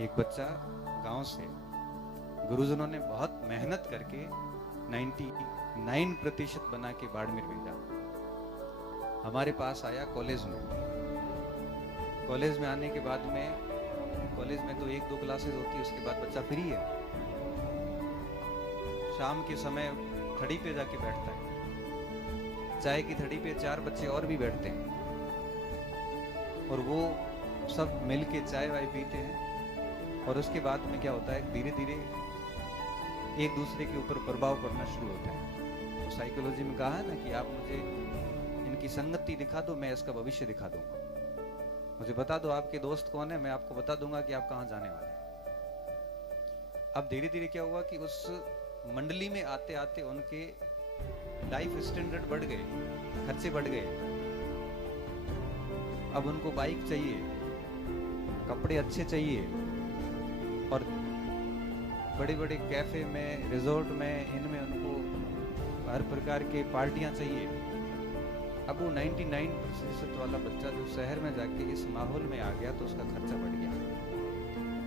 एक बच्चा गांव से गुरुजनों ने बहुत मेहनत करके 99% बना के बाड़मेर भेजा। हमारे पास आया कॉलेज में। कॉलेज में आने के बाद में, कॉलेज में तो 1-2 क्लासेस होती है, उसके बाद बच्चा फ्री है। शाम के समय थड़ी पे जाके बैठता है। चाय की थड़ी पे 4 बच्चे और भी बैठते हैं और वो सब मिलके चाय वाय पीते हैं। और उसके बाद में क्या होता है, धीरे धीरे एक दूसरे के ऊपर प्रभाव पड़ना शुरू होता है। तो साइकोलॉजी में कहा है ना कि आप मुझे इनकी संगति दिखा दो, मैं इसका भविष्य दिखा दूंगा। मुझे बता दो आपके दोस्त कौन है, मैं आपको बता दूंगा कि आप कहां जाने वाले हैं। अब धीरे धीरे क्या हुआ कि उस मंडली में आते आते उनके लाइफ स्टैंडर्ड बढ़ गए, खर्चे बढ़ गए। अब उनको बाइक चाहिए, कपड़े अच्छे चाहिए और बड़े बड़े कैफे में, रिजॉर्ट में, इनमें उनको हर प्रकार के पार्टियां चाहिए। अब वो 99% वाला बच्चा जो शहर में जाके इस माहौल में आ गया तो उसका खर्चा बढ़ गया।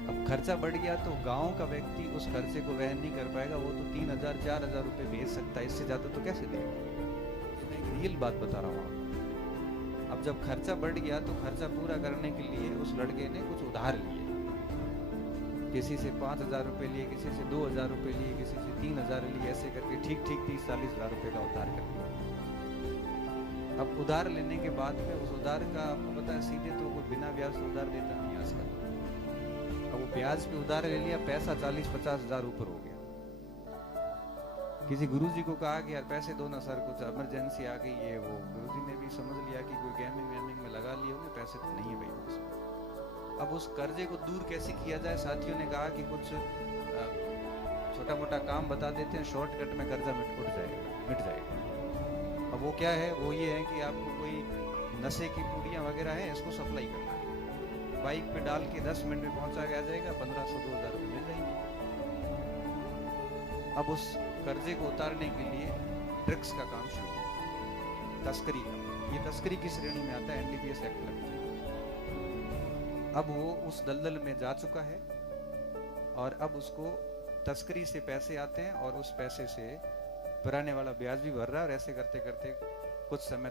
अब खर्चा बढ़ गया तो गांव का व्यक्ति उस खर्चे को वहन नहीं कर पाएगा। वो तो 3000-4000 रुपए भेज सकता है, इससे ज्यादा तो कैसे देगा। मैं एक रियल बात बता रहा हूँ आपको। अब जब खर्चा बढ़ गया तो खर्चा पूरा करने के लिए उस लड़के ने कुछ उधार लिए। किसी से 5000 रुपए लिए, किसी से 2000 रुपए लिए, किसी से 3000 लिए, ऐसे करके ठीक 30-40 हजार रुपए का उधार कर लिया। अब उधार लेने के बाद में उस उधार का आपको पता है, सीधे तो कोई बिना ब्याज से उधार देता नहीं आजकल। अब वो ब्याज पे उधार ले लिया, पैसा 40-50 हजार ऊपर हो गया। किसी गुरुजी को कहा कि यार पैसे दो ना सर, कुछ इमरजेंसी आ गई है। वो गुरुजी ने भी समझ लिया कि कोई गेमिंग वेमिंग में लगा लिए होंगे, पैसे तो नहीं है भाई उसमें। अब उस कर्जे को दूर कैसे किया जाए, साथियों ने कहा कि कुछ छोटा मोटा काम बता देते हैं, शॉर्टकट में कर्जा मिट जाएगा। अब वो क्या है, वो ये है कि आपको कोई नशे की पुड़ियाँ वगैरह है, इसको सप्लाई करना है। बाइक पे डाल के 10 मिनट में पहुंचा के आ जाएगा, 1500-2000 रुपये मिल जाएंगे। अब उस कर्जे को उतारने के लिए ड्रग्स का काम शुरू, तस्करी का। ये तस्करी की श्रेणी में आता है, NDPS एक्ट लगता है। अब वो उस दलदल में जा चुका है और अब उसको तस्करी से पैसे आते हैं और उस पैसे से पुराने वाला ब्याज भी भर रहा है। और ऐसे करते करते कुछ समय